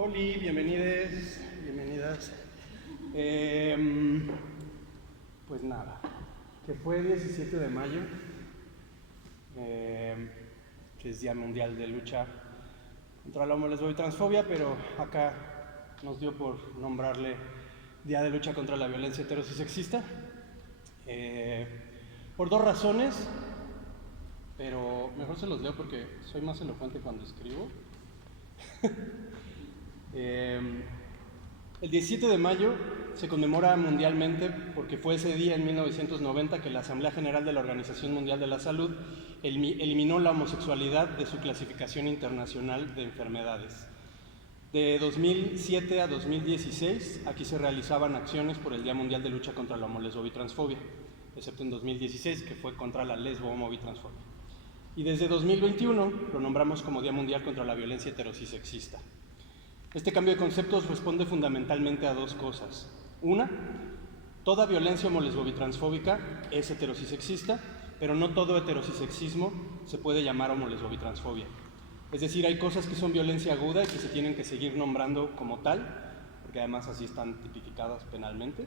Oli, bienvenides, bienvenidas. Pues nada, que fue 17 de mayo, que es Día Mundial de Lucha contra la Homolesbia y Transfobia, pero acá nos dio por nombrarle Día de Lucha contra la Violencia Heteros y Sexista, por dos razones, pero mejor se los leo porque soy más elocuente cuando escribo. El 17 de mayo se conmemora mundialmente porque fue ese día en 1990 que la Asamblea General de la Organización Mundial de la Salud eliminó la homosexualidad de su clasificación internacional de enfermedades. De 2007 a 2016, aquí se realizaban acciones por el Día Mundial de Lucha contra la Homolesbia y Transfobia, excepto en 2016, que fue contra la lesbo, homo y transfobia. Y desde 2021 lo nombramos como Día Mundial contra la Violencia Heteros y Sexista. Este cambio de conceptos responde fundamentalmente a dos cosas. Una, toda violencia homolesbobitransfóbica es heterosexista, pero no todo heterosexismo se puede llamar homolesbobitransfobia. Es decir, hay cosas que son violencia aguda y que se tienen que seguir nombrando como tal, porque además así están tipificadas penalmente,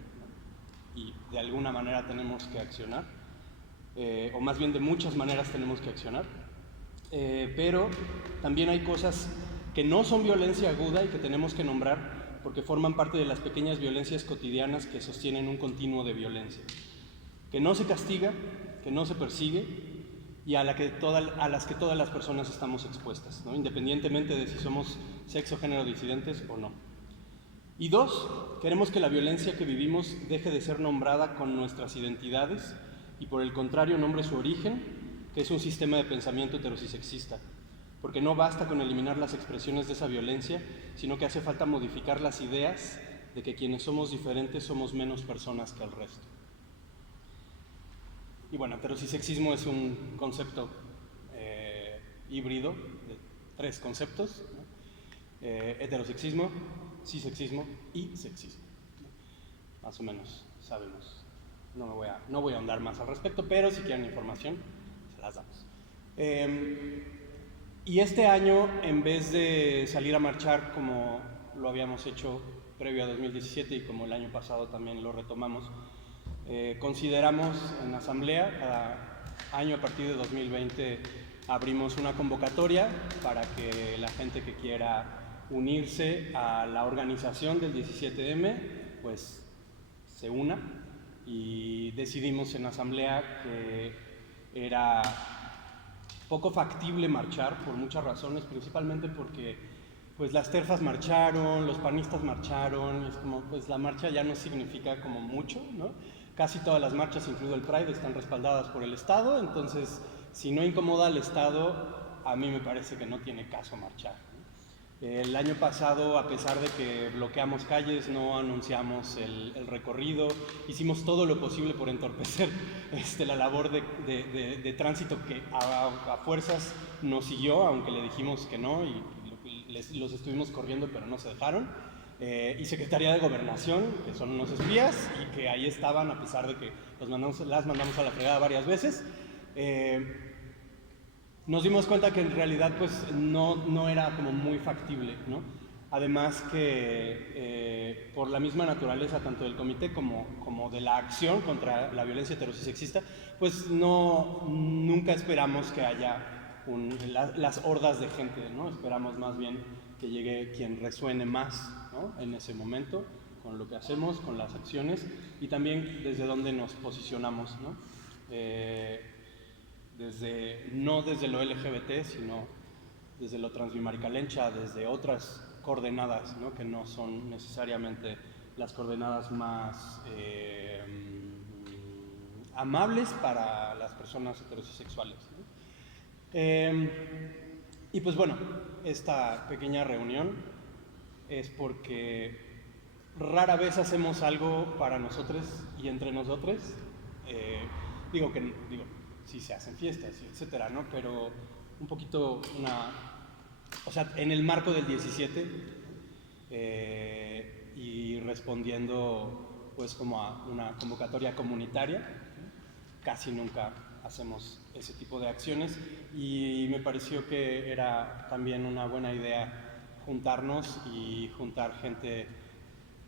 y de alguna manera tenemos que accionar, o más bien de muchas maneras tenemos que accionar, pero también hay cosas que no son violencia aguda y que tenemos que nombrar porque forman parte de las pequeñas violencias cotidianas que sostienen un continuo de violencia, que no se castiga, que no se persigue y a las que todas las personas estamos expuestas, ¿no? Independientemente de si somos sexo, género disidentes o no. Y dos, queremos que la violencia que vivimos deje de ser nombrada con nuestras identidades y por el contrario nombre su origen, que es un sistema de pensamiento heterosexista. Porque no basta con eliminar las expresiones de esa violencia, sino que hace falta modificar las ideas de que quienes somos diferentes somos menos personas que el resto. Y bueno, heterosexismo es un concepto híbrido de tres conceptos, ¿no? Heterosexismo, cisexismo y sexismo, ¿no? Más o menos sabemos. No voy a ahondar más al respecto, pero si quieren información, se las damos. Y este año, en vez de salir a marchar como lo habíamos hecho previo a 2017 y como el año pasado también lo retomamos, consideramos en asamblea, cada año a partir de 2020 abrimos una convocatoria para que la gente que quiera unirse a la organización del 17M, pues se una, y decidimos en asamblea que era poco factible marchar por muchas razones, principalmente porque pues las TERFas marcharon, los panistas marcharon, es como pues la marcha ya no significa como mucho, ¿no? Casi todas las marchas, incluido el Pride, están respaldadas por el Estado, entonces si no incomoda al Estado, a mí me parece que no tiene caso marchar, ¿no? El año pasado, a pesar de que bloqueamos calles, no anunciamos el recorrido, hicimos todo lo posible por entorpecer la labor de tránsito que a fuerzas nos siguió, aunque le dijimos que no y los estuvimos corriendo, pero no se dejaron. Y Secretaría de Gobernación, que son unos espías y que ahí estaban a pesar de que las mandamos a la fregada varias veces. Nos dimos cuenta que en realidad pues no era como muy factible, ¿no? Además que por la misma naturaleza tanto del comité como de la acción contra la violencia heterosexista, pues nunca esperamos que haya las hordas de gente, ¿no? Esperamos más bien que llegue quien resuene más, ¿no? En ese momento, con lo que hacemos, con las acciones y también desde dónde nos posicionamos, ¿no? No desde lo LGBT, sino desde lo transbimaricalencha, desde otras coordenadas, ¿no? Que no son necesariamente las coordenadas más amables para las personas heterosexuales, ¿no? Y pues bueno, esta pequeña reunión es porque rara vez hacemos algo para nosotros y entre nosotros. Digo, sí se hacen fiestas, etcétera, ¿no? Pero un poquito o sea, en el marco del 17 y respondiendo pues como a una convocatoria comunitaria, casi nunca hacemos ese tipo de acciones y me pareció que era también una buena idea juntarnos y juntar gente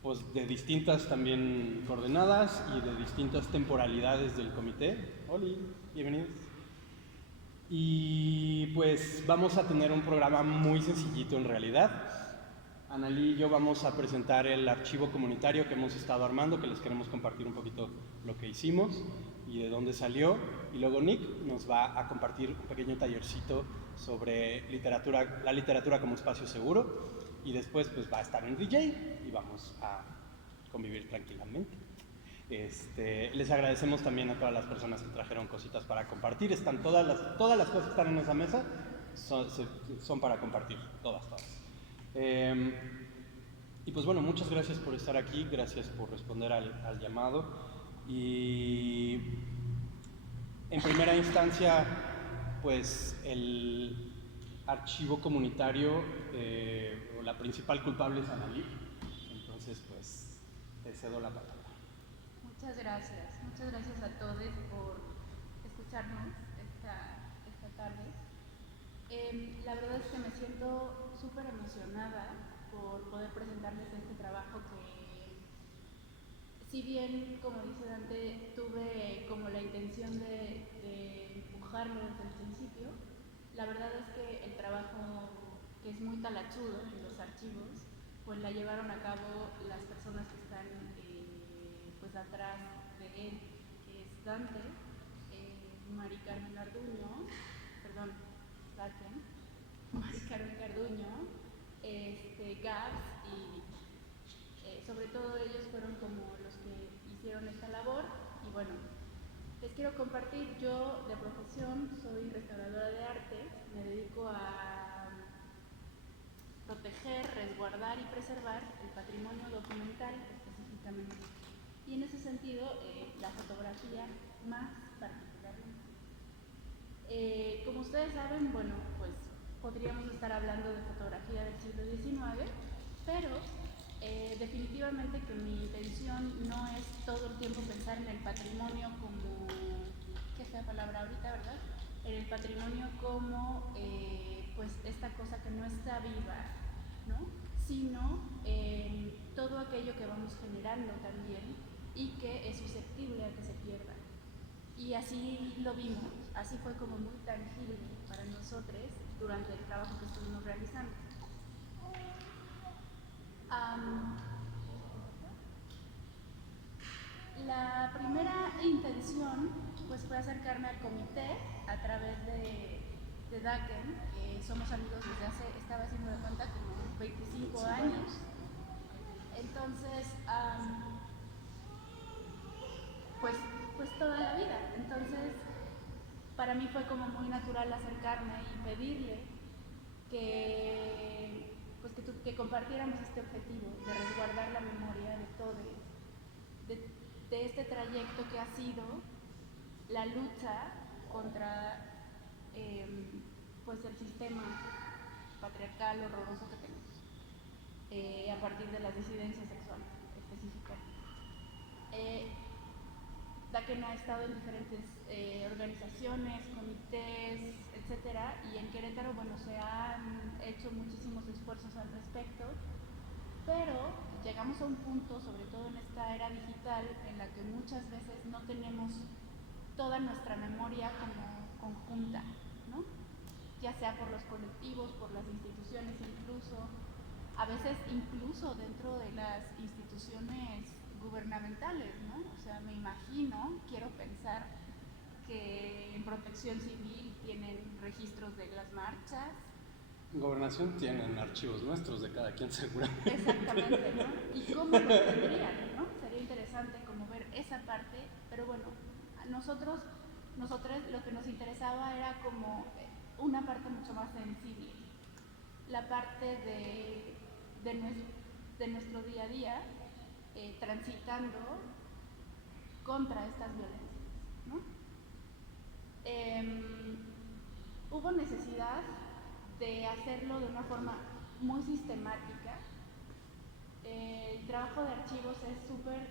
pues, de distintas también coordenadas y de distintas temporalidades del comité. Hola, bienvenidos. Y pues vamos a tener un programa muy sencillito en realidad. Analí y yo vamos a presentar el archivo comunitario que hemos estado armando, que les queremos compartir un poquito lo que hicimos y de dónde salió. Y luego Nick nos va a compartir un pequeño tallercito sobre literatura, la literatura como espacio seguro. Y después pues va a estar en DJ y vamos a convivir tranquilamente. Les agradecemos también a todas las personas que trajeron cositas para compartir. Están todas las cosas que están en esa mesa son para compartir, todas. Y pues bueno, muchas gracias por estar aquí, gracias por responder al llamado. Y en primera instancia, pues el archivo comunitario, la principal culpable es Analí. Entonces, pues, te cedo la palabra. Muchas gracias a todos por escucharnos esta tarde. La verdad es que me siento súper emocionada por poder presentarles este trabajo que, si bien, como dice Dante, tuve como la intención de empujarlo desde el principio, la verdad es que el trabajo, que es muy talachudo en los archivos, pues la llevaron a cabo las personas que están pues atrás de él, que es Dante, Mari Carmen Garduño, perdón, Daken, Mari Carmen Garduño, Gabs y sobre todo ellos fueron como los que hicieron esta labor. Y bueno, les quiero compartir, yo de profesión soy restauradora de arte, me dedico a proteger, resguardar y preservar el patrimonio documental específicamente. Y en ese sentido, la fotografía más particularmente. Como ustedes saben, bueno, pues podríamos estar hablando de fotografía del siglo XIX, pero definitivamente que mi intención no es todo el tiempo pensar en el patrimonio como, qué fea palabra ahorita, ¿verdad? En el patrimonio como pues esta cosa que no está viva, ¿no? Sino en todo aquello que vamos generando también y que es susceptible a que se pierda. Y así lo vimos, así fue como muy tangible para nosotros durante el trabajo que estuvimos realizando. La primera intención pues fue acercarme al comité a través de Daken, que somos amigos desde hace, estaba haciendo de cuenta, como 25 años. Entonces, pues toda la vida. Entonces, para mí fue como muy natural acercarme y pedirle que compartiéramos este objetivo de resguardar la memoria de todos, de este trayecto que ha sido la lucha contra pues el sistema patriarcal horroroso que tenemos, a partir de las disidencias sexuales específicamente. Daken ha estado en diferentes organizaciones, comités, etcétera, y en Querétaro, bueno, se han hecho muchísimos esfuerzos al respecto, pero llegamos a un punto, sobre todo en esta era digital, en la que muchas veces no tenemos toda nuestra memoria como conjunta, ¿no? Ya sea por los colectivos, por las instituciones incluso, a veces incluso dentro de las instituciones gubernamentales, ¿no? O sea, me imagino, quiero pensar que en Protección Civil tienen registros de las marchas. En Gobernación tienen archivos nuestros de cada quien seguramente. Exactamente, ¿no? ¿Y cómo lo tendrían, no? Sería interesante como ver esa parte, pero bueno, a nosotros lo que nos interesaba era como una parte mucho más sensible, la parte de nuestro día a día, transitando contra estas violencias, ¿no? Hubo necesidad de hacerlo de una forma muy sistemática. El trabajo de archivos es súper,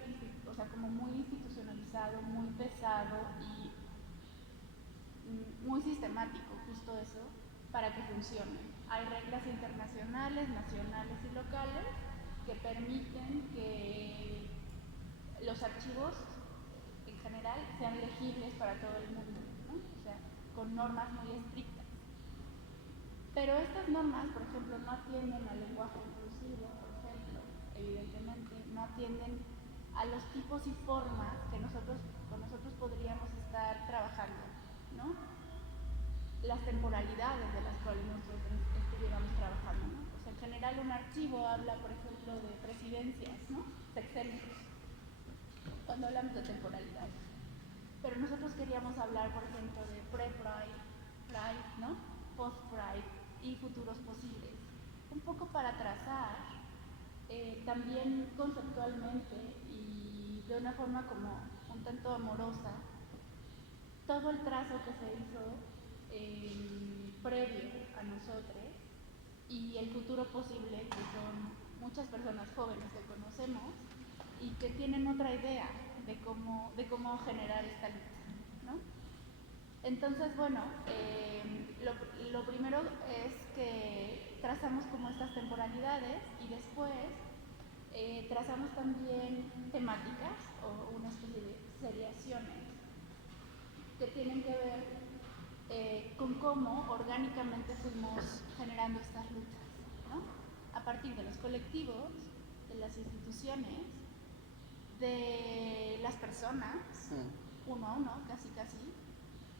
o sea, como muy institucionalizado, muy pesado y muy sistemático, justo eso. para que funcione. Hay reglas internacionales, nacionales y locales que permiten que los archivos en general sean legibles para todo el mundo, ¿no? O sea, con normas muy estrictas. Pero estas normas, por ejemplo, no atienden al lenguaje inclusivo, por ejemplo, evidentemente, no atienden a los tipos y formas que nosotros podríamos estar trabajando, ¿no? Las temporalidades de las cuales nosotros estuviéramos trabajando, ¿no? O sea, en general un archivo habla, por ejemplo, de presidencias, ¿no? Sexenios, cuando hablamos de temporalidades. Pero nosotros queríamos hablar, por ejemplo, de pre-Pride, Pride, ¿no? Post-Pride y futuros posibles. Un poco para trazar, también conceptualmente y de una forma como un tanto amorosa, todo el trazo que se hizo previo a nosotros y el futuro posible, que son muchas personas jóvenes que conocemos y que tienen otra idea de cómo generar esta lucha, ¿no? Entonces, bueno, lo primero es que trazamos como estas temporalidades y después trazamos también temáticas o una especie de seriaciones que tienen que ver con cómo orgánicamente fuimos generando estas luchas, ¿no? A partir de los colectivos, de las instituciones, de las personas, uno a uno, casi,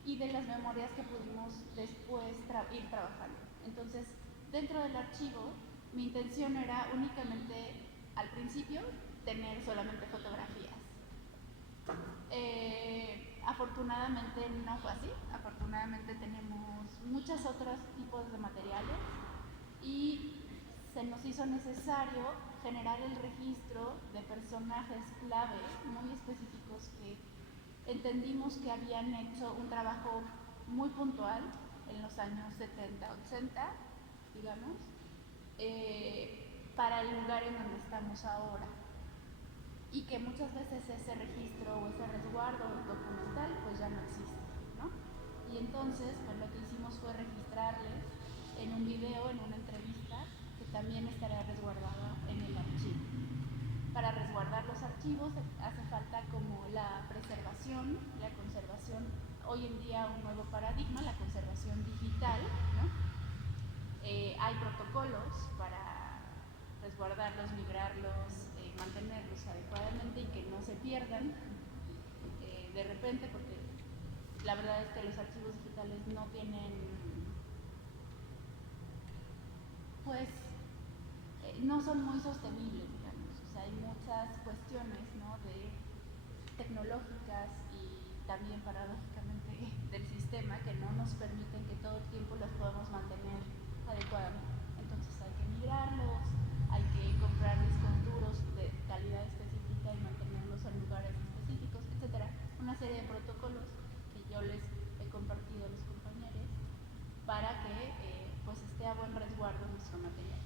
y de las memorias que pudimos después ir trabajando. Entonces, dentro del archivo, mi intención era únicamente, al principio, tener solamente fotografías. Afortunadamente no fue así, afortunadamente tenemos muchos otros tipos de materiales y se nos hizo necesario generar el registro de personajes clave muy específicos que entendimos que habían hecho un trabajo muy puntual en los años 70, 80, digamos, para el lugar en donde estamos ahora. Y que muchas veces ese registro o ese resguardo documental pues ya no existe, ¿no? Y entonces pues lo que hicimos fue registrarles en un video, en una entrevista, que también estará resguardada en el archivo. Para resguardar los archivos hace falta como la preservación, la conservación, hoy en día un nuevo paradigma, la conservación digital, ¿no? Hay protocolos para resguardarlos, migrarlos, mantenerlos adecuadamente y que no se pierdan de repente, porque la verdad es que los archivos digitales no tienen, pues, no son muy sostenibles, digamos. O sea, hay muchas cuestiones, ¿no?, de tecnológicas y también paradójicamente del sistema que no nos permiten que todo el tiempo los podamos mantener adecuadamente. Entonces hay que migrarlos, hay que comprar discos duros de calidad específica y mantenerlos en lugares específicos, etcétera. Una serie de protocolos que yo les he compartido a los compañeros para que pues esté a buen resguardo nuestro material.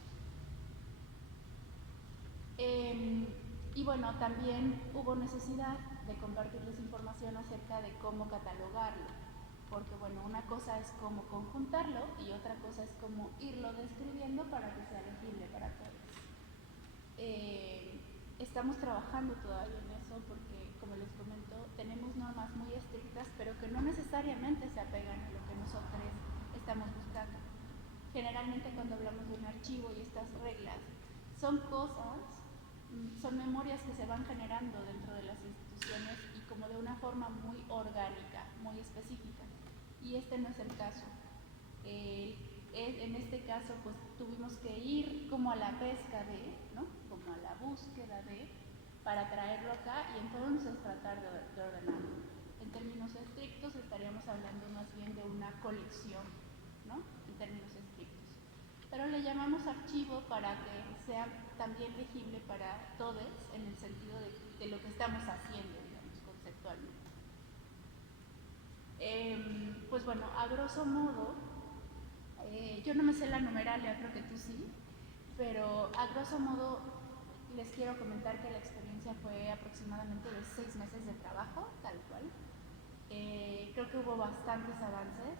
Y bueno, también hubo necesidad de compartirles información acerca de cómo catalogarlo, porque bueno, una cosa es cómo conjuntarlo y otra cosa es cómo irlo describiendo para que sea legible para todos. Estamos trabajando todavía en eso porque, como les comento, tenemos normas muy estrictas, pero que no necesariamente se apegan a lo que nosotros estamos buscando. Generalmente cuando hablamos de un archivo y estas reglas, son cosas, son memorias que se van generando dentro de las instituciones y como de una forma muy orgánica, muy específica. Y este no es el caso. En este caso, pues tuvimos que ir como a la pesca de, ¿no?, como a la búsqueda de, para traerlo acá y entonces tratar de ordenarlo. En términos estrictos estaríamos hablando más bien de una colección, ¿no?, en términos estrictos. Pero le llamamos archivo para que sea también legible para todos en el sentido de lo que estamos haciendo, digamos, conceptualmente. Pues bueno, a grosso modo, yo no me sé la numeralia, creo que tú sí, pero a grosso modo les quiero comentar que la experiencia fue aproximadamente de 6 meses de trabajo, tal cual. Creo que hubo bastantes avances,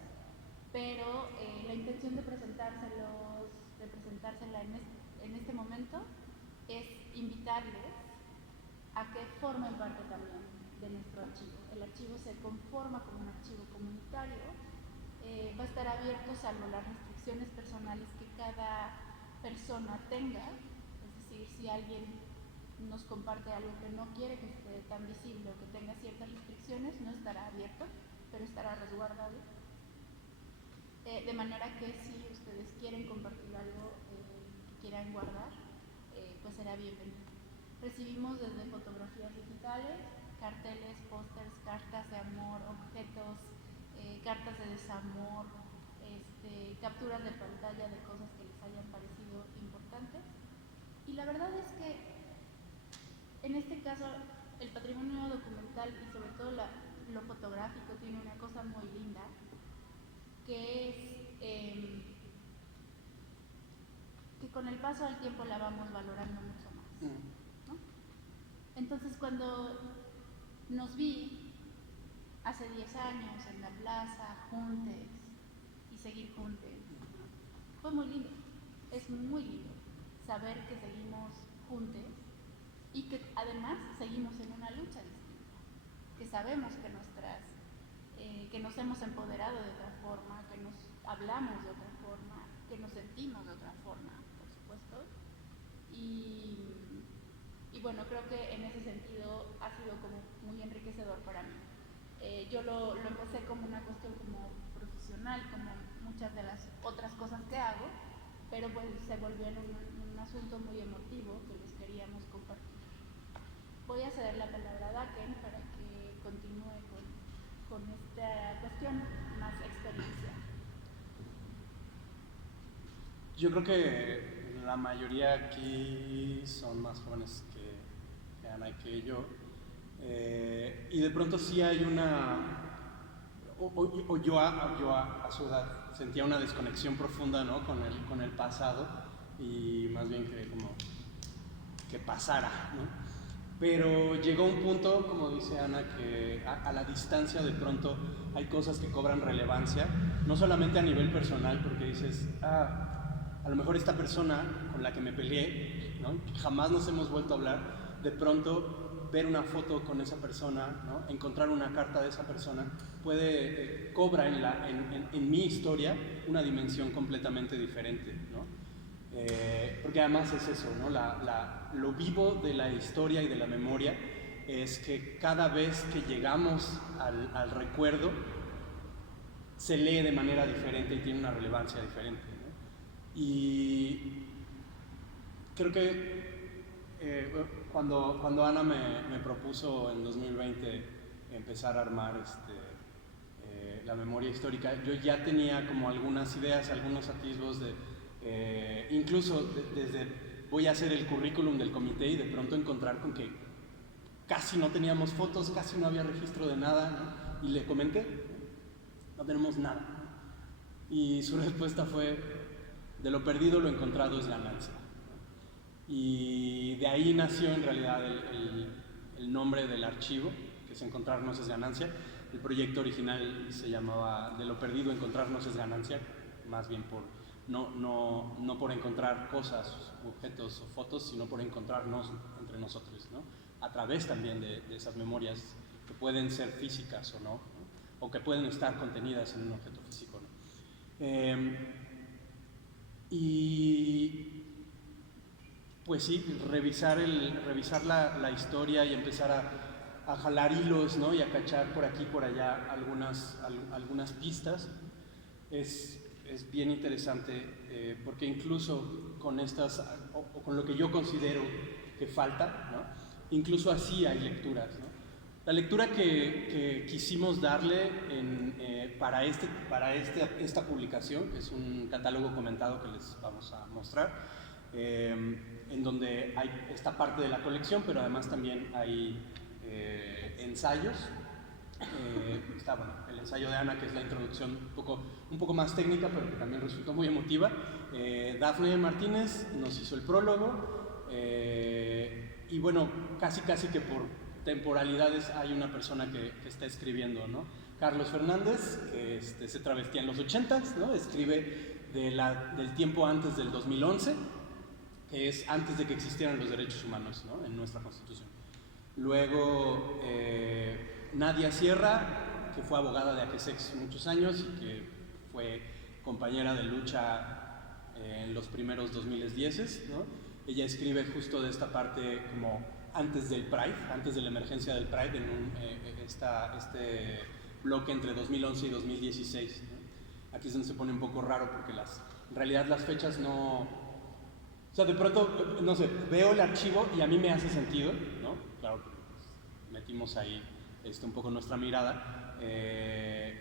pero la intención de presentársela en este momento es invitarles a que formen parte también de nuestro archivo. El archivo se conforma como un archivo comunitario, va a estar abierto salvo las restricciones personales que cada persona tenga, es decir, si alguien nos comparte algo que no quiere que esté tan visible o que tenga ciertas restricciones, no estará abierto, pero estará resguardado. De manera que si ustedes quieren compartir algo que quieran guardar, pues será bienvenido. Recibimos desde fotografías digitales, carteles, pósters, cartas de amor, objetos, cartas de desamor, capturas de pantalla de cosas que les hayan parecido importantes. Y la verdad es que en este caso el patrimonio documental y sobre todo lo fotográfico tiene una cosa muy linda, que es que con el paso del tiempo la vamos valorando mucho más, ¿no? Entonces cuando nos vi hace 10 años en la plaza, juntes, y seguir juntos, fue muy lindo, es muy lindo saber que seguimos juntos y que además seguimos en una lucha distinta, que sabemos que que nos hemos empoderado de otra forma, que nos hablamos de otra forma, que nos sentimos de otra forma, por supuesto. Y bueno, creo que en ese sentido ha sido como muy enriquecedor para mí. Yo lo empecé como una cuestión como profesional, como muchas de las otras cosas que hago, pero pues se volvió en un asunto muy emotivo que les queríamos compartir. Voy a ceder la palabra a Daken para que continúe con esta cuestión más experiencia. Yo creo que la mayoría aquí son más jóvenes que Ana y que yo, y de pronto sí hay yo a su edad sentía una desconexión profunda, ¿no? con el pasado, y más bien que pasara, ¿no? Pero llegó un punto, como dice Ana, que a la distancia de pronto hay cosas que cobran relevancia, no solamente a nivel personal, porque dices, a lo mejor esta persona con la que me peleé, ¿no? Jamás nos hemos vuelto a hablar, de pronto ver una foto con esa persona, ¿no? Encontrar una carta de esa persona, cobra en mi historia una dimensión completamente diferente, ¿no? Porque además es eso, ¿no? Lo vivo de la historia y de la memoria es que cada vez que llegamos al recuerdo se lee de manera diferente y tiene una relevancia diferente, ¿no? Y creo que cuando Ana me propuso en 2020 empezar a armar la memoria histórica, yo ya tenía como algunas ideas, algunos atisbos incluso desde voy a hacer el currículum del comité y de pronto encontrar con que casi no teníamos fotos, casi no había registro de nada, ¿no? Y le comenté, no tenemos nada. Y su respuesta fue, de lo perdido lo encontrado es ganancia. Y de ahí nació en realidad el nombre del archivo, que es Encontrarnos es ganancia. El proyecto original se llamaba De lo perdido encontrarnos es ganancia, más bien no por encontrar cosas, objetos o fotos, sino por encontrarnos entre nosotros, ¿no? A través también de esas memorias que pueden ser físicas o no, o que pueden estar contenidas en un objeto físico, ¿no? Y pues sí, revisar la historia y empezar a jalar hilos, ¿no? Y a cachar por aquí por allá algunas pistas es bien interesante, porque incluso con o con lo que yo considero que falta, ¿no? Incluso así hay lecturas, ¿no? La lectura que quisimos darle para esta publicación, que es un catálogo comentado que les vamos a mostrar, en donde hay esta parte de la colección, pero además también hay ensayos. Está el ensayo de Ana, que es la introducción un poco más técnica, pero que también resultó muy emotiva. Dafne Martínez nos hizo el prólogo, y bueno, casi que por temporalidades hay una persona que está escribiendo, ¿no? Carlos Fernández, que se travestía en los 80s, ¿no? Escribe del tiempo antes del 2011, que es antes de que existieran los derechos humanos, ¿no? En nuestra Constitución. Luego Nadia Sierra, que fue abogada de AQSEX muchos años y que fue compañera de lucha en los primeros 2010s, ¿no? Ella escribe justo de esta parte como antes del Pride, antes de la emergencia del Pride, en este bloque entre 2011 y 2016, ¿no? Aquí es donde se pone un poco raro porque en realidad las fechas no... O sea, de pronto, no sé, veo el archivo y a mí me hace sentido, ¿no? Claro, pues, metimos ahí un poco nuestra mirada,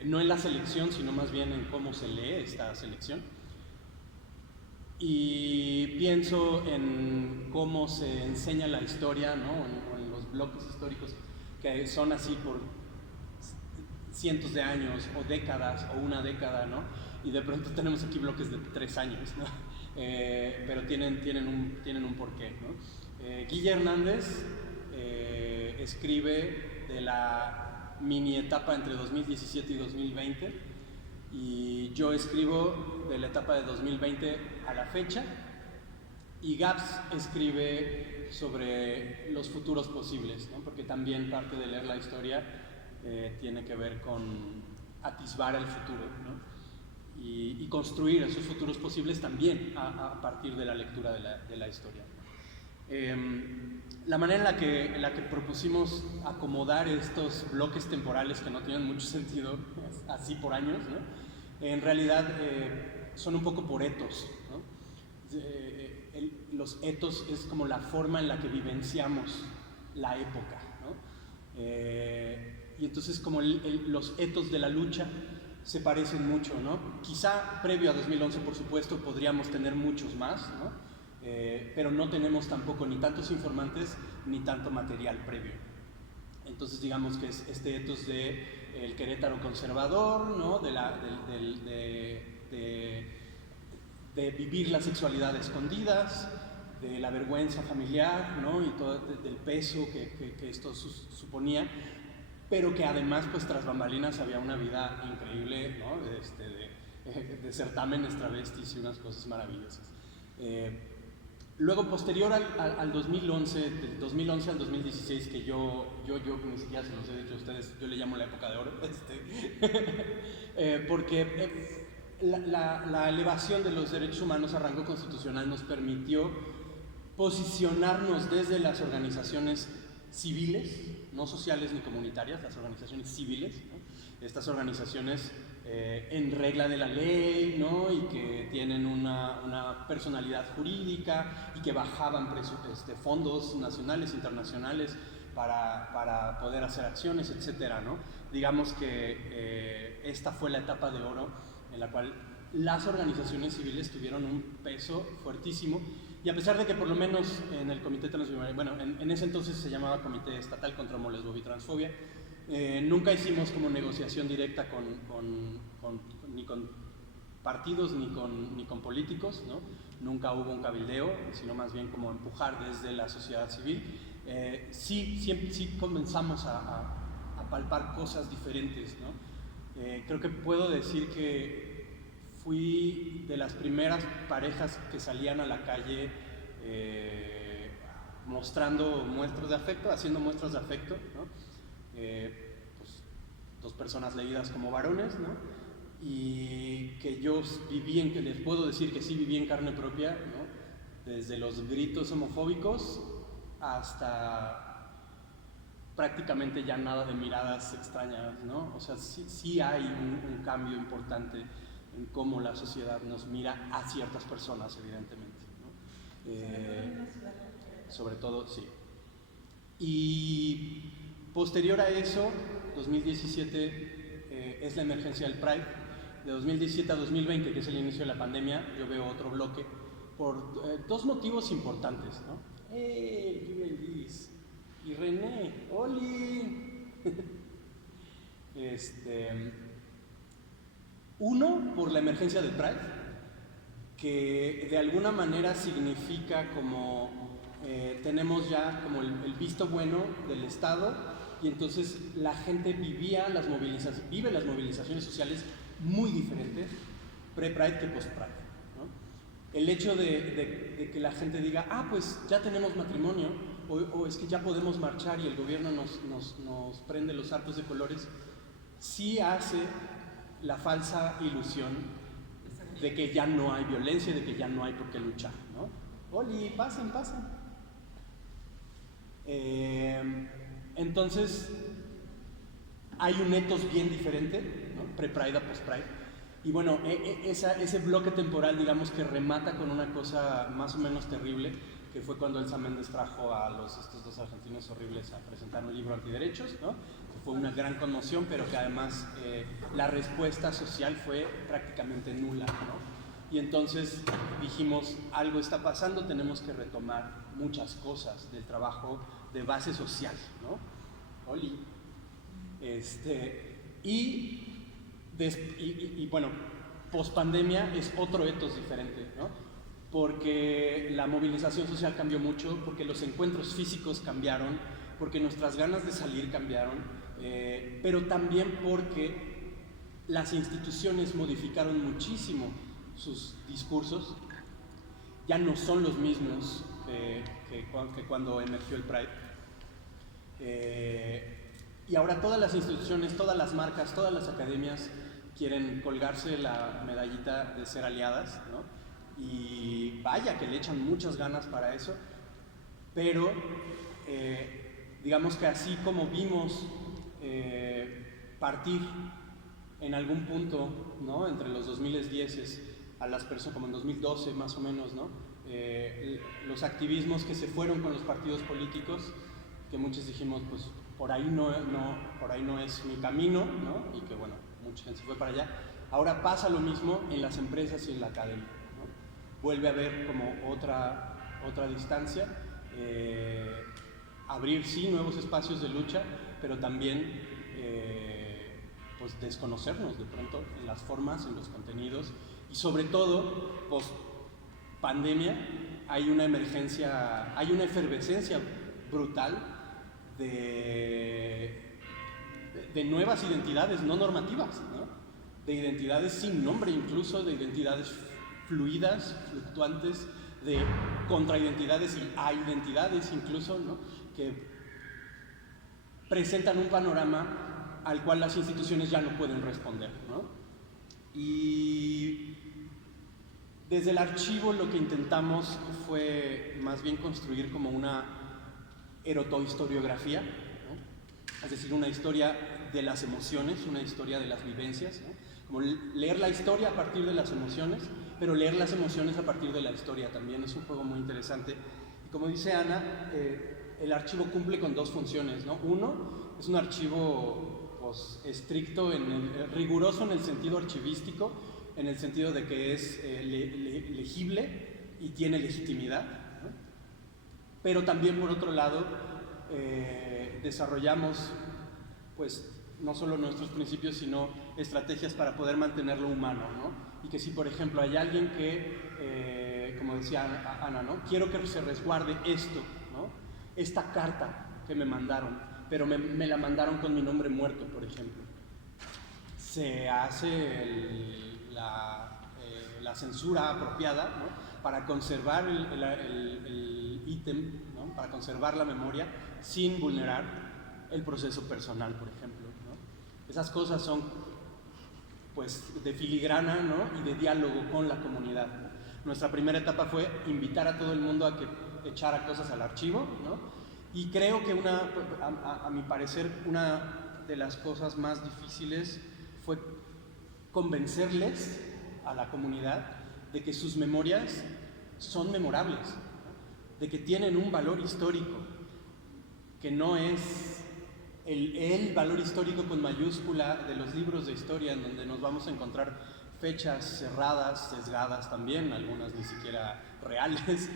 no en la selección, sino más bien en cómo se lee esta selección. Y pienso en cómo se enseña la historia, ¿no? O en los bloques históricos que son así por cientos de años o décadas o una década, ¿no? Y de pronto tenemos aquí bloques de 3 años, ¿no? Pero tienen un porqué, ¿no? Guille Hernández escribe de la mini etapa entre 2017 y 2020 y yo escribo de la etapa de 2020 a la fecha y Gaps escribe sobre los futuros posibles, ¿no? Porque también parte de leer la historia tiene que ver con atisbar el futuro, ¿no? Y construir esos futuros posibles también a partir de la lectura de la historia. La manera en la que propusimos acomodar estos bloques temporales que no tienen mucho sentido, así por años, ¿no? En realidad son un poco por etos, ¿no? Los etos es como la forma en la que vivenciamos la época, ¿no? Y entonces como los etos de la lucha se parecen mucho, ¿no? Quizá previo a 2011, por supuesto, podríamos tener muchos más, ¿no? Pero no tenemos tampoco ni tantos informantes ni tanto material previo. Entonces digamos que es este etos de el Querétaro conservador, ¿no? de vivir la sexualidad a escondidas, de la vergüenza familiar, ¿no? Y todo del peso que esto suponía, pero que además pues tras bambalinas había una vida increíble, ¿no? de certámenes travestis y unas cosas maravillosas. Luego, posterior al 2011, del 2011 al 2016, que yo ni siquiera se los he dicho a ustedes, yo le llamo la época de oro, porque la elevación de los derechos humanos a rango constitucional nos permitió posicionarnos desde las organizaciones civiles, no sociales ni comunitarias, las organizaciones civiles, ¿no? Estas organizaciones en regla de la ley, ¿no? Y que tienen una personalidad jurídica y que bajaban fondos nacionales, internacionales para poder hacer acciones, etcétera, ¿no? Digamos que esta fue la etapa de oro en la cual las organizaciones civiles tuvieron un peso fuertísimo. Y a pesar de que por lo menos en el Comité Transnacional, bueno, en ese entonces se llamaba Comité Estatal contra Homolesbofobia y Transfobia, nunca hicimos como negociación directa ni con partidos ni con políticos, ¿no? Nunca hubo un cabildeo, sino más bien como empujar desde la sociedad civil. Sí comenzamos a palpar cosas diferentes, ¿no? Creo que puedo decir que fui de las primeras parejas que salían a la calle mostrando muestras de afecto, haciendo muestras de afecto, ¿no? Pues, 2 personas leídas como varones, ¿no? Y que yo viví que les puedo decir que sí viví en carne propia, ¿no? Desde los gritos homofóbicos hasta prácticamente ya nada de miradas extrañas, ¿no? O sea, sí hay un cambio importante en cómo la sociedad nos mira a ciertas personas, evidentemente, ¿no? Sobre todo, sí. Y posterior a eso, 2017 es la emergencia del Pride. De 2017 a 2020, que es el inicio de la pandemia, yo veo otro bloque por 2 motivos importantes, ¿no? Liz! Y René, ¡Oli! Uno, por la emergencia del Pride, que de alguna manera significa como tenemos ya como el visto bueno del Estado y entonces la gente vive las movilizaciones sociales muy diferentes pre-Pride que post-Pride, ¿no? El hecho de que la gente diga, pues ya tenemos matrimonio, o es que ya podemos marchar y el gobierno nos prende los arcos de colores, sí hace la falsa ilusión de que ya no hay violencia, de que ya no hay por qué luchar, ¿no? Oli, pasen. Entonces, hay un ethos bien diferente, ¿no? Pre-Pride a post-Pride. Y bueno, ese bloque temporal, digamos, que remata con una cosa más o menos terrible, que fue cuando Elsa Méndez trajo a estos dos argentinos horribles a presentar un libro antiderechos, ¿no? Que fue una gran conmoción, pero que además la respuesta social fue prácticamente nula, ¿no? Y entonces dijimos, algo está pasando, tenemos que retomar muchas cosas del trabajo de base social, ¿no? Oli. Y bueno, pospandemia es otro ethos diferente, ¿no? Porque la movilización social cambió mucho, porque los encuentros físicos cambiaron, porque nuestras ganas de salir cambiaron, pero también porque las instituciones modificaron muchísimo sus discursos, ya no son los mismos que cuando emergió el Pride. Y ahora todas las instituciones, todas las marcas, todas las academias quieren colgarse la medallita de ser aliadas, ¿no? Y vaya que le echan muchas ganas para eso, pero digamos que así como vimos partir en algún punto, ¿no? Entre los 2010 a las personas, como en 2012 más o menos, ¿no? Los activismos que se fueron con los partidos políticos, que muchos dijimos, pues por ahí no es mi camino, ¿no? Y que bueno, mucha gente se fue para allá. Ahora pasa lo mismo en las empresas y en la academia, ¿no? Vuelve a haber como otra distancia, abrir sí nuevos espacios de lucha, pero también pues desconocernos de pronto en las formas, en los contenidos, y sobre todo post pandemia hay una emergencia, hay una efervescencia brutal de nuevas identidades no normativas, ¿no? De identidades sin nombre, incluso de identidades fluidas, fluctuantes, de contraidentidades y identidades incluso, ¿no? Que presentan un panorama al cual las instituciones ya no pueden responder, ¿no? Y desde el archivo lo que intentamos fue más bien construir como una erotohistoriografía, ¿no? Es decir, una historia de las emociones, una historia de las vivencias, ¿no? Como leer la historia a partir de las emociones, pero leer las emociones a partir de la historia también es un juego muy interesante. Y como dice Ana, el archivo cumple con dos funciones, ¿no? Uno, es un archivo pues, estricto, riguroso en el sentido archivístico, en el sentido de que es legible y tiene legitimidad, ¿no? Pero también, por otro lado, desarrollamos pues no solo nuestros principios, sino estrategias para poder mantenerlo humano, ¿no? Y que si, por ejemplo, hay alguien que, como decía Ana, ¿no? Quiero que se resguarde esto, ¿no? Esta carta que me mandaron, pero me la mandaron con mi nombre muerto, por ejemplo. Se hace la censura apropiada, ¿no? Para conservar el ítem, ¿no? Para conservar la memoria sin vulnerar el proceso personal, por ejemplo, ¿no? Esas cosas son pues de filigrana, ¿no? Y de diálogo con la comunidad. Nuestra primera etapa fue invitar a todo el mundo a que echara cosas al archivo, ¿no? Y creo que a mi parecer una de las cosas más difíciles fue convencerles a la comunidad de que sus memorias son memorables, ¿no? De que tienen un valor histórico, que no es el valor histórico con mayúscula de los libros de historia, en donde nos vamos a encontrar fechas cerradas, sesgadas también, algunas ni siquiera reales,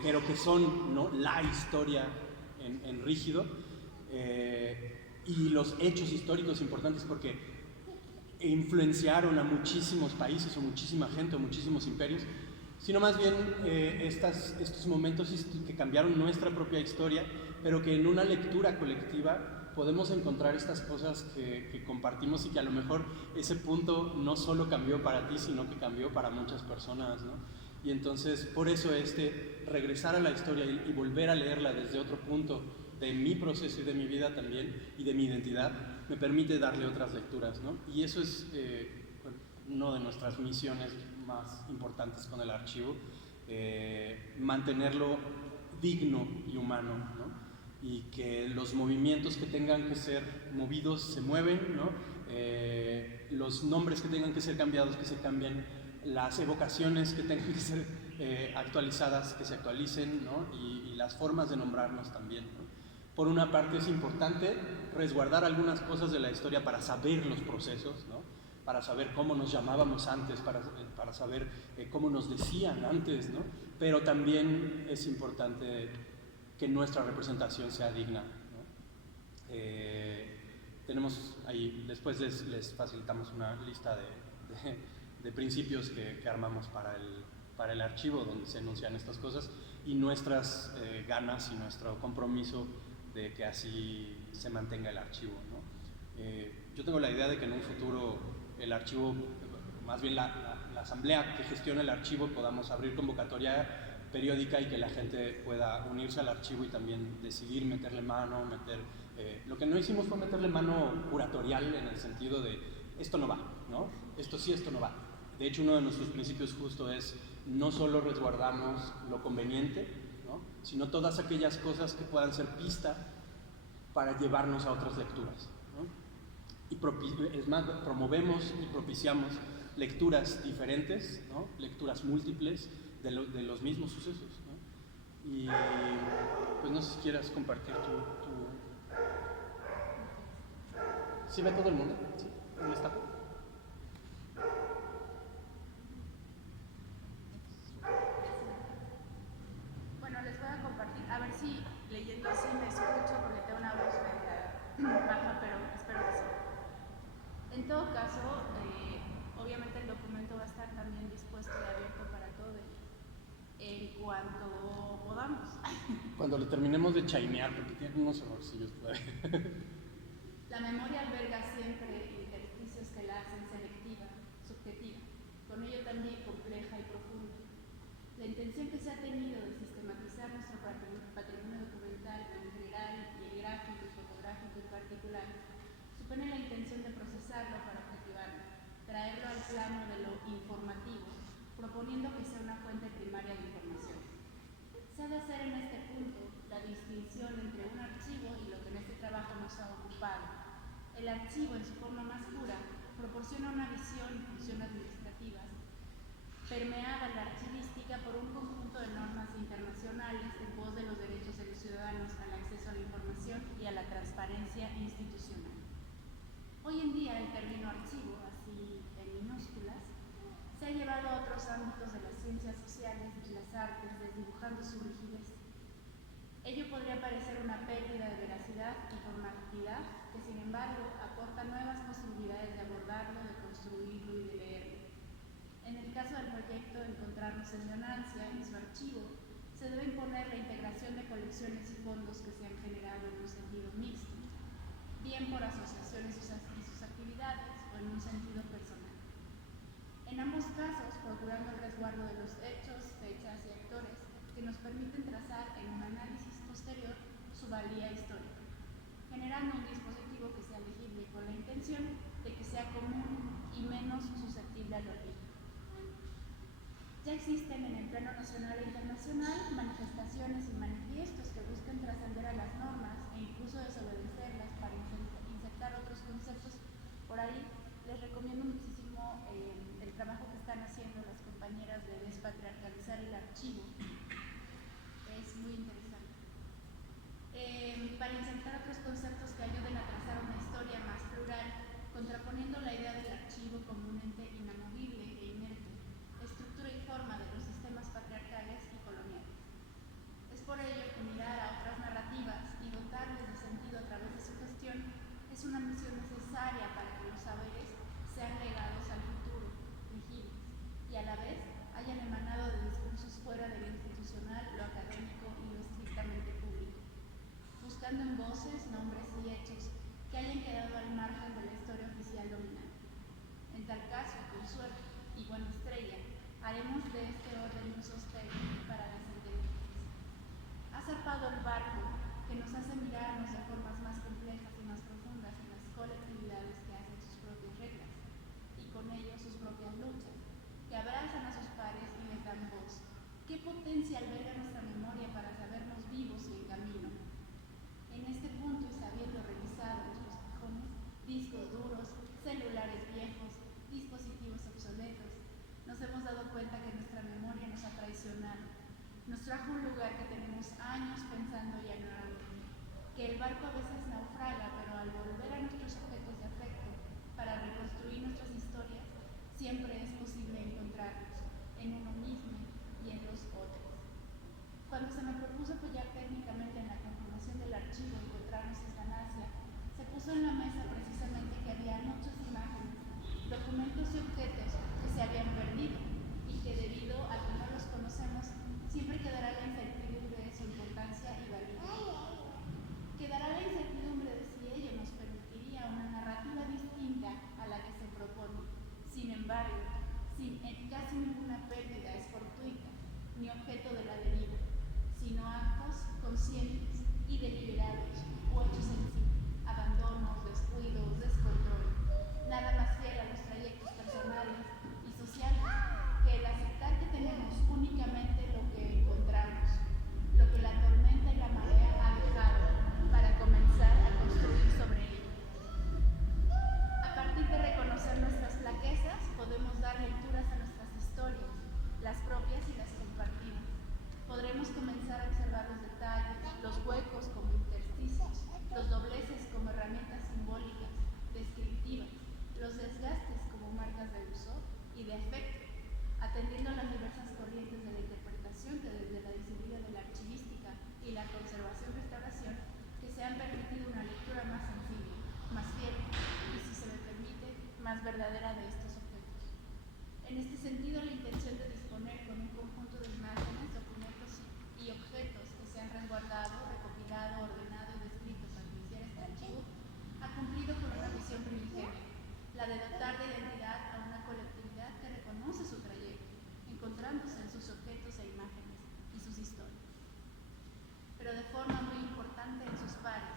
pero que son, ¿no? La historia en rígido, y los hechos históricos importantes porque influenciaron a muchísimos países o muchísima gente o muchísimos imperios, sino más bien estos momentos que cambiaron nuestra propia historia, pero que en una lectura colectiva podemos encontrar estas cosas que compartimos y que a lo mejor ese punto no solo cambió para ti, sino que cambió para muchas personas, ¿no? Y entonces, por eso regresar a la historia y volver a leerla desde otro punto de mi proceso y de mi vida también, y de mi identidad, me permite darle otras lecturas, ¿no? Y eso es una de nuestras misiones más importantes con el archivo, mantenerlo digno y humano, ¿no? Y que los movimientos que tengan que ser movidos se mueven, ¿no? Los nombres que tengan que ser cambiados, que se cambien, las evocaciones que tengan que ser actualizadas, que se actualicen, ¿no? Y las formas de nombrarnos también, ¿no? Por una parte es importante resguardar algunas cosas de la historia para saber los procesos, ¿no? Para saber cómo nos llamábamos antes, para saber cómo nos decían antes, ¿no? Pero también es importante que nuestra representación sea digna, ¿no? Tenemos ahí, después les facilitamos una lista de principios que armamos para el archivo, donde se enuncian estas cosas, y nuestras ganas y nuestro compromiso de que así se mantenga el archivo, ¿no? Yo tengo la idea de que en un futuro el archivo, más bien la asamblea que gestiona el archivo, podamos abrir convocatoria periódica y que la gente pueda unirse al archivo y también decidir meterle mano, lo que no hicimos fue meterle mano curatorial en el sentido de esto no va, ¿no? Esto sí, esto no va. De hecho, uno de nuestros principios justo es no solo resguardamos lo conveniente, ¿no? Sino todas aquellas cosas que puedan ser pista para llevarnos a otras lecturas, ¿no? Y es más, promovemos y propiciamos lecturas diferentes, ¿no? Lecturas múltiples de los mismos sucesos, ¿no? Y pues no sé si quieras compartir tu... ¿Sí ve todo el mundo? ¿Sí? ¿Dónde está? Bueno, les voy a compartir, a ver si leyendo así me escucho porque tengo una voz media baja, pero espero que sí. En todo caso, obviamente el documento va a estar también dispuesto y abierto para todos en cuanto podamos. Cuando lo terminemos de chainear, porque tiene unos errorcillos todavía. La memoria alberga siempre intersticios que la hacen selectiva, subjetiva, con ello también compleja y profunda. La intención que se ha tenido de sistematizar nuestro patrimonio documental en general y el gráfico y fotográfico en particular supone la intención de procesarlo para objetivarlo, traerlo al plano de lo informativo, proponiendo que sea una fuente primaria de información. Se ha de hacer en este punto la distinción entre un archivo y lo que en este trabajo nos ha ocupado. El archivo, en su forma más pura, proporciona una visión y función administrativas permeada la archivística por un conjunto de normas internacionales en pos de los derechos de los ciudadanos al acceso a la información y a la transparencia institucional. Hoy en día el término archivo, así en minúsculas, se ha llevado a otros ámbitos de las ciencias sociales y las artes, desdibujando su rigidez. Ello podría parecer una pérdida de veracidad y formatividad que, sin embargo, aporta nuevas posibilidades de abordarlo, de construirlo y de leerlo. En el caso del proyecto Encontrarnos en Resonancia, en su archivo, se debe imponer la integración de colecciones y fondos que se han generado en un sentido mixto, bien por asociaciones y sus actividades o en un sentido personal. En ambos casos, procurando el resguardo de los hechos, fechas y actores que nos permiten trazar en un análisis posterior su valía histórica, generando un dispositivo que sea legible con la intención de que sea común y menos susceptible al olvido. Ya existen en el plano nacional e internacional manifestaciones y manifiestos que buscan trascender a las normas e incluso desobedecerlas para insertar otros conceptos. Por ahí les recomiendo muchísimo el trabajo que están haciendo las compañeras de Despatriarcalizar el Archivo. Es muy interesante. Para insertar otros conceptos que ayuden a trazar una historia más plural, contraponiendo la idea del archivo como un ente inamovible e inerte, estructura y forma de los sistemas patriarcales y coloniales. Es por ello que mirar a otras narrativas y dotarles de sentido a través de su gestión es una misión necesaria para que los saberes sean legados al futuro, legibles, y a la vez hayan emanado de discursos fuera de lo institucional, lo académico y lo estrictamente público. Buscar resultando en voces, nombres y hechos que hayan quedado al margen de la historia oficial dominante. En tal caso, con suerte y buena estrella, haremos de este orden un sostén para las sentencias. Ha zarpado el barco que nos hace mirarnos de formas más complejas y más profundas en las colectividades que hacen sus propias reglas y con ello sus propias luchas, que abrazan a sus pares y les dan voz. ¿Qué potencia alberga nuestra memoria para sabernos vivos y en camino? En este punto, y sabiendo revisado nuestros cajones, discos duros, celulares viejos, dispositivos obsoletos, nos hemos dado cuenta que nuestra memoria nos ha traicionado. Nos trajo un lugar que tenemos años pensando y añorando, que el barco a veces naufraga, pero al volver a nuestros objetos de afecto para reconstruir nuestras historias, siempre es posible encontrarnos en uno mismo y en los otros. Cuando se me propuso apoyar técnicamente en la conformación del archivo y encontrarnos esta ganancia, se puso en la mesa precisamente que había muchas imágenes, documentos y objetos que se habían perdido y que debido a que no los conocemos, siempre quedará la incertidumbre de su importancia y validez. Quedará la incertidumbre de si ello nos permitiría una narrativa distinta a la que se propone. Sin embargo, sin casi ninguna pérdida es fortuita, ni objeto de la deriva, sino actos conscientes y deliberados o hechos en sí, abandonos, descuidos, descontrol, nada más fiel a los trayectos personales y sociales que el aceptar que tenemos únicamente lo que encontramos, lo que la tormenta y la marea han dejado para comenzar a construir sobre ello. A partir de reconocer nuestras flaquezas, podemos dar lecturas a nuestras historias, las propias y las compartidas. Podremos comenzar a observar los detalles, los huecos como intersticios, los dobleces como herramientas simbólicas, descriptivas, los desgastes como marcas de uso y de afecto, atendiendo a las diversas corrientes de la interpretación que desde la disciplina de la archivística y la conservación-restauración que se han permitido una lectura más sensible, más fiel y, si se me permite, más verdadera de estos objetos. En este sentido, la intención de disponer con un conjunto de imágenes, documentos y objetos que se han resguardado, recopilado, ordenado y descrito para iniciar este archivo, ha cumplido con una misión primigenia, la de dotar de identidad a una colectividad que reconoce su trayecto, encontrándose en sus objetos e imágenes y sus historias, pero de forma muy importante en sus pares,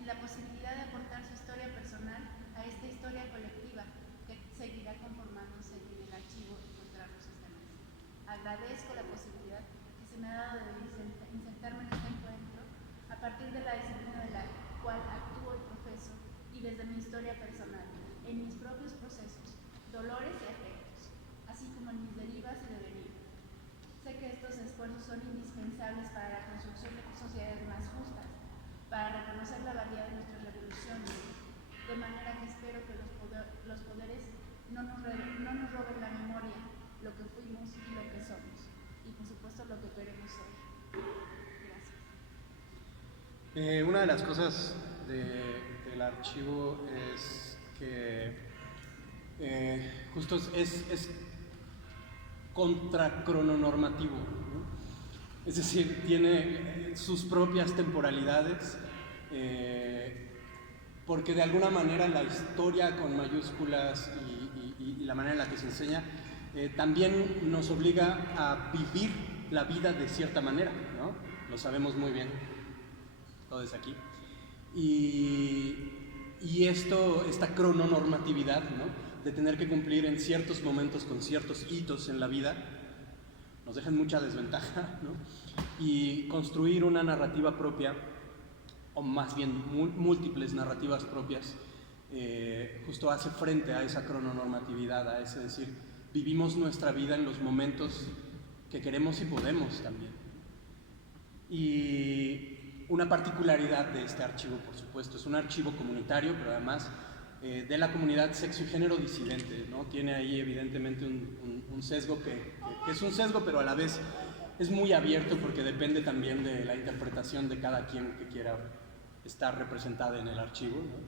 en la posibilidad de aportar su historia personal a esta historia colectiva que seguirá conformándose en el archivo Encontrarnos esta mesa. Agradezco la posibilidad que se me ha dado de insertarme en este encuentro a partir de la disciplina de la cual actúo y profeso y desde mi historia personal, en mis propios procesos, dolores y afectos, así como en mis derivas y devenidos. Sé que estos esfuerzos son indispensables para la construcción de sociedades más justas, para reconocer la valía de nuestras revoluciones, de manera que espero que los poderes no nos roben la memoria, lo que fuimos y lo que somos, y por supuesto lo que queremos ser. Gracias. Una de las cosas del archivo es que justo es contracrononormativo, ¿no? Es decir, tiene sus propias temporalidades, porque de alguna manera la historia con mayúsculas y la manera en la que se enseña también nos obliga a vivir la vida de cierta manera, ¿no? Lo sabemos muy bien, todos aquí. Y esta crononormatividad, ¿no?, de tener que cumplir en ciertos momentos con ciertos hitos en la vida, nos deja en mucha desventaja, ¿no? Y construir una narrativa propia, o más bien múltiples narrativas propias, justo hace frente a esa crononormatividad, a ese decir, vivimos nuestra vida en los momentos que queremos y podemos también. Y una particularidad de este archivo, por supuesto, es un archivo comunitario, pero además de la comunidad sexo y género disidente, ¿no? Tiene ahí evidentemente un sesgo que es un sesgo, pero a la vez es muy abierto porque depende también de la interpretación de cada quien que quiera estar representada en el archivo, ¿no?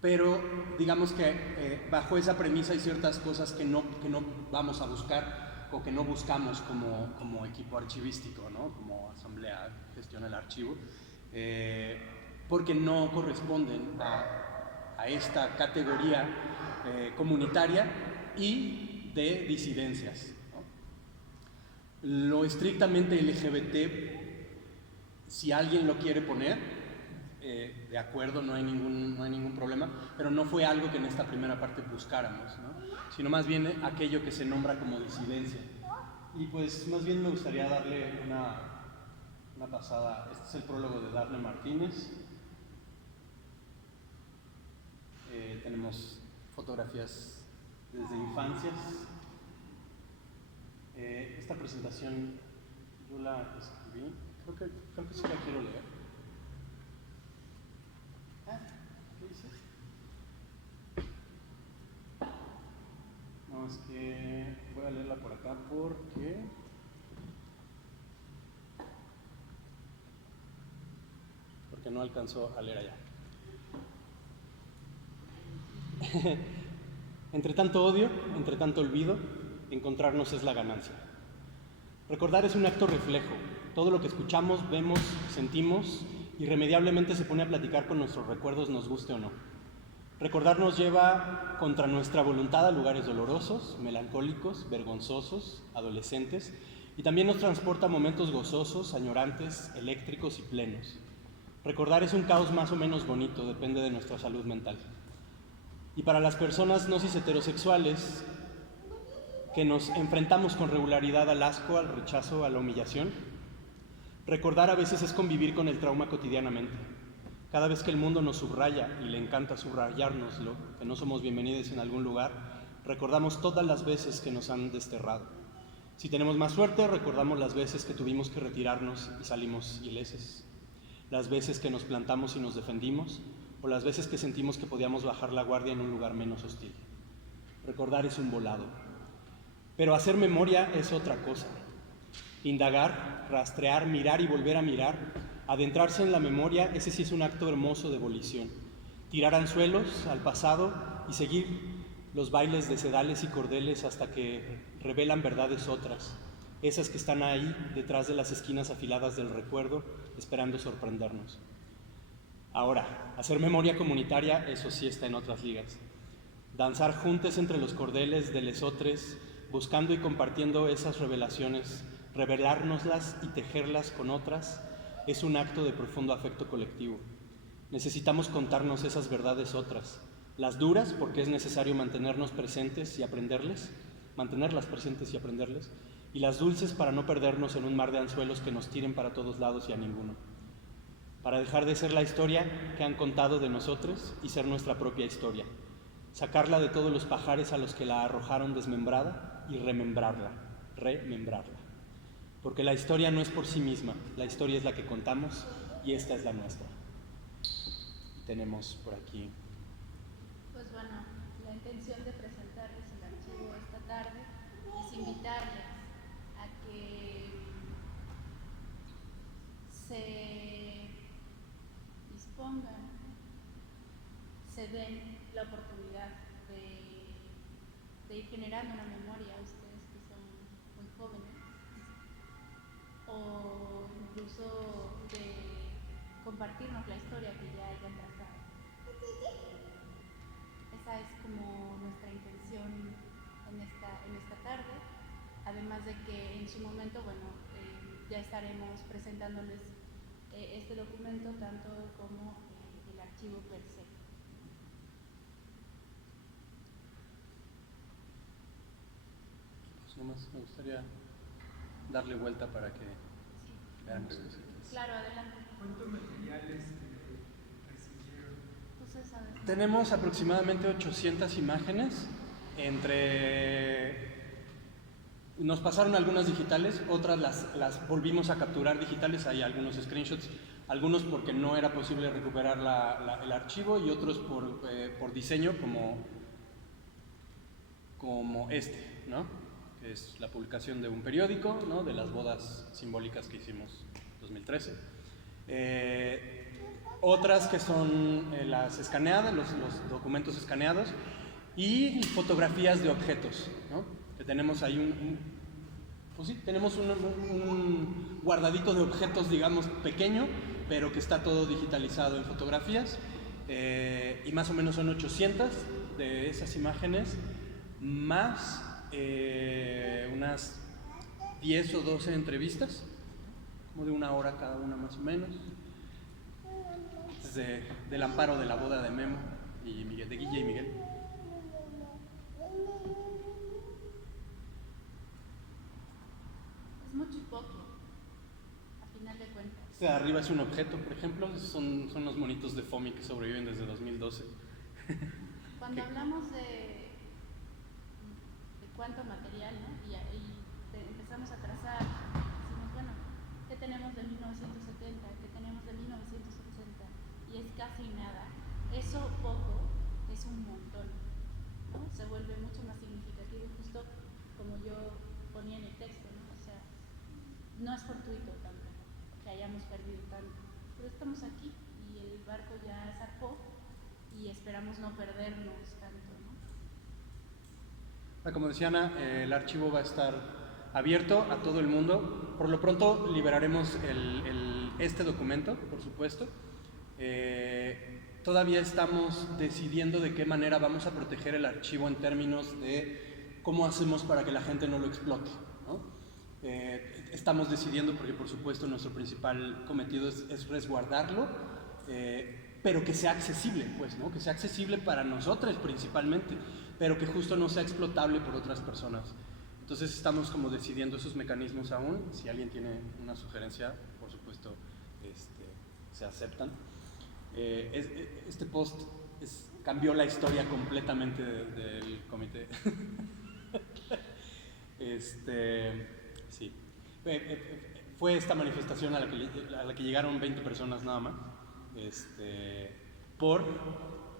Pero digamos que bajo esa premisa hay ciertas cosas que no vamos a buscar o que no buscamos como equipo archivístico, ¿no? Como asamblea que gestiona el archivo, porque no corresponden a esta categoría comunitaria y de disidencias, ¿no? Lo estrictamente LGBT, si alguien lo quiere poner, de acuerdo, no hay ningún problema, pero no fue algo que en esta primera parte buscáramos, ¿no? Sino más bien aquello que se nombra como disidencia. Y pues más bien me gustaría darle una pasada. Este es el prólogo de Dafne Martínez. Tenemos fotografías desde infancias. Esta presentación yo la escribí, creo que sí la quiero leer. ¿Qué dices? No, es que voy a leerla por acá porque no alcanzó a leer allá. Entre tanto odio, entre tanto olvido, encontrarnos es la ganancia. Recordar es un acto reflejo. Todo lo que escuchamos, vemos, sentimos, irremediablemente se pone a platicar con nuestros recuerdos, nos guste o no. Recordar nos lleva contra nuestra voluntad a lugares dolorosos, melancólicos, vergonzosos, adolescentes, y también nos transporta a momentos gozosos, añorantes, eléctricos y plenos. Recordar es un caos más o menos bonito, depende de nuestra salud mental. Y para las personas no cis heterosexuales que nos enfrentamos con regularidad al asco, al rechazo, a la humillación, recordar a veces es convivir con el trauma cotidianamente. Cada vez que el mundo nos subraya, y le encanta subrayárnoslo, que no somos bienvenidos en algún lugar, recordamos todas las veces que nos han desterrado. Si tenemos más suerte, recordamos las veces que tuvimos que retirarnos y salimos ileses, las veces que nos plantamos y nos defendimos, o las veces que sentimos que podíamos bajar la guardia en un lugar menos hostil. Recordar es un volado. Pero hacer memoria es otra cosa. Indagar, rastrear, mirar y volver a mirar, adentrarse en la memoria, ese sí es un acto hermoso de volición. Tirar anzuelos al pasado y seguir los bailes de sedales y cordeles hasta que revelan verdades otras, esas que están ahí detrás de las esquinas afiladas del recuerdo, esperando sorprendernos. Ahora, hacer memoria comunitaria, eso sí está en otras ligas. Danzar juntos entre los cordeles de lesotres, buscando y compartiendo esas revelaciones, revelárnoslas y tejerlas con otras, es un acto de profundo afecto colectivo. Necesitamos contarnos esas verdades otras, las duras porque es necesario mantenerlas presentes y aprenderles, y las dulces para no perdernos en un mar de anzuelos que nos tiren para todos lados y a ninguno. Para dejar de ser la historia que han contado de nosotros y ser nuestra propia historia. Sacarla de todos los pajares a los que la arrojaron desmembrada y remembrarla. Porque la historia no es por sí misma, la historia es la que contamos y esta es la nuestra. Tenemos por aquí. Pues bueno, la intención de presentarles el archivo esta tarde es invitarles a que se dispongan, se den la oportunidad de ir generando una memoria a ustedes que son muy jóvenes, o incluso de compartirnos la historia que ya hayan trazado. Esa es como nuestra intención en esta tarde, además de que en su momento, bueno, ya estaremos presentándoles este documento tanto como el archivo per se. Pues nomás me gustaría darle vuelta para que veamos cositas. Claro, adelante. ¿Cuántos materiales recibieron? Tú sabes. Tenemos aproximadamente 800 imágenes, nos pasaron algunas digitales, otras las volvimos a capturar digitales, hay algunos screenshots, algunos porque no era posible recuperar el archivo y otros por diseño como este, ¿no? Que es la publicación de un periódico, ¿no? De las bodas simbólicas que hicimos en 2013. Otras que son las escaneadas, los documentos escaneados y fotografías de objetos, ¿no? Que tenemos ahí pues sí, tenemos un guardadito de objetos, digamos, pequeño, pero que está todo digitalizado en fotografías. Y más o menos son 800 de esas imágenes, más unas 10 o 12 entrevistas, como de 1 hora cada una más o menos, del amparo de la boda de Memo y Miguel, de Guille y Miguel. Es mucho y poco, a final de cuentas. Arriba es un objeto, por ejemplo, son los monitos de FOMI que sobreviven desde 2012. Cuando hablamos de cuánto material, ¿no? y empezamos a trazar, decimos, bueno, ¿qué tenemos de 1970? ¿Qué tenemos de 1980? Y es casi nada. Eso poco es un montón, ¿no? Se vuelve mucho más significativo, justo como yo ponía en el texto, ¿no? O sea, no es fortuito tampoco que hayamos perdido tanto, pero estamos aquí y el barco ya zarpó y esperamos no perdernos tanto, ¿no? Como decía Ana, el archivo va a estar abierto a todo el mundo. Por lo pronto liberaremos este documento, por supuesto. Todavía estamos decidiendo de qué manera vamos a proteger el archivo en términos de cómo hacemos para que la gente no lo explote, ¿no? Estamos decidiendo porque, por supuesto, nuestro principal cometido es resguardarlo, pero que sea accesible, pues, ¿no? Que sea accesible para nosotros principalmente, pero que justo no sea explotable por otras personas. Entonces estamos como decidiendo esos mecanismos aún. Si alguien tiene una sugerencia, por supuesto, se aceptan. Este post cambió la historia completamente del comité. Sí. Fue esta manifestación a la que llegaron 20 personas nada más, por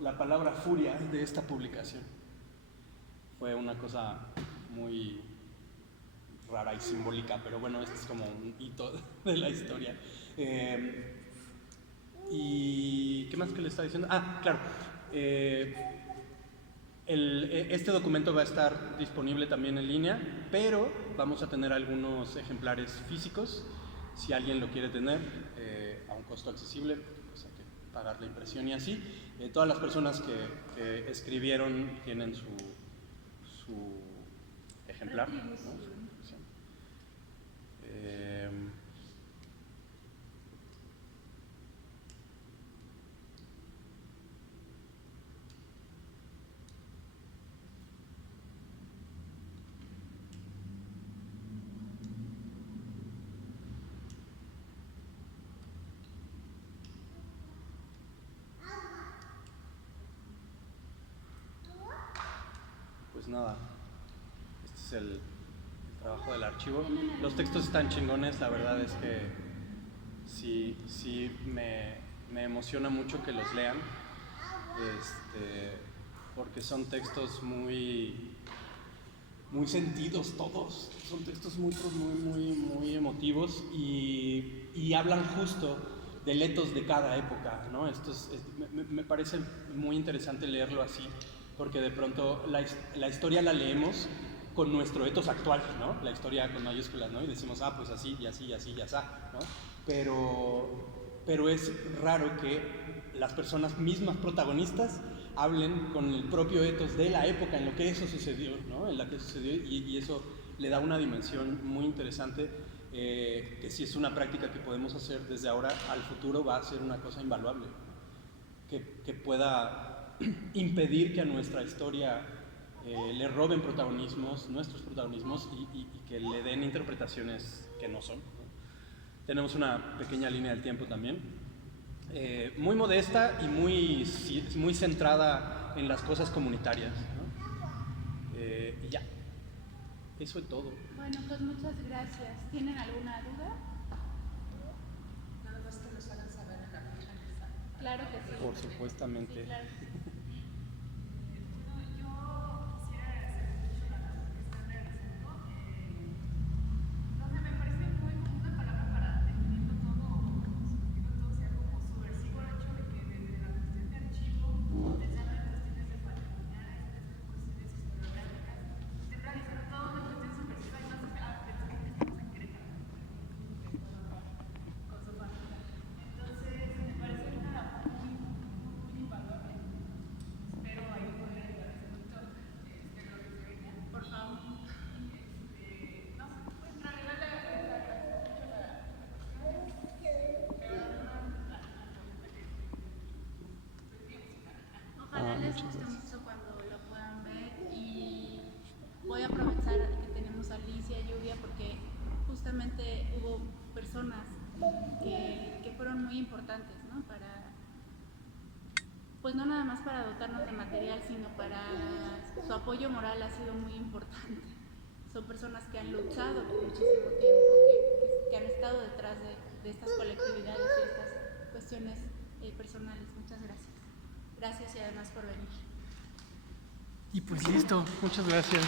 la palabra furia de esta publicación. Fue una cosa muy rara y simbólica, pero bueno, este es como un hito de la historia. ¿Y qué más que le estaba diciendo? Ah, claro. Este documento va a estar disponible también en línea, pero vamos a tener algunos ejemplares físicos, si alguien lo quiere tener, a un costo accesible, pues hay que pagar la impresión y así. Todas las personas que escribieron tienen su ejemplar, ¿no? Pues nada, este es el trabajo del archivo. Los textos están chingones, la verdad es que sí me emociona mucho que los lean, porque son textos muy sentidos todos, son textos muy emotivos y hablan justo del etos de cada época, ¿no? Me parece muy interesante leerlo así, porque de pronto la historia la leemos con nuestro etos actual, ¿no? La historia con mayúsculas, ¿no? Y decimos, pues así, y así, y así, y así, ¿no? Pero es raro que las personas mismas protagonistas hablen con el propio etos de la época en lo que eso sucedió, ¿no? En la que sucedió, y eso le da una dimensión muy interesante, que si es una práctica que podemos hacer desde ahora al futuro va a ser una cosa invaluable, que pueda impedir que a nuestra historia le roben nuestros protagonismos, y que le den interpretaciones que no son, ¿no? Tenemos una pequeña línea del tiempo también, muy modesta y muy centrada en las cosas comunitarias, ¿no? Y ya, eso es todo. Bueno, pues muchas gracias. ¿Tienen alguna duda? Nada más que nos hagan saber en la fecha exacta. Claro que sí. Por supuestamente. Sí, claro que sí. les guste mucho cuando lo puedan ver y voy a aprovechar que tenemos a Alicia y Lluvia porque justamente hubo personas que fueron muy importantes, ¿no? Pues no nada más para dotarnos de material, sino para su apoyo moral ha sido muy importante. Son personas que han luchado por muchísimo tiempo, que han estado detrás de estas colectividades y estas cuestiones personales. Muchas gracias. Gracias y además por venir. Y pues listo, muchas gracias.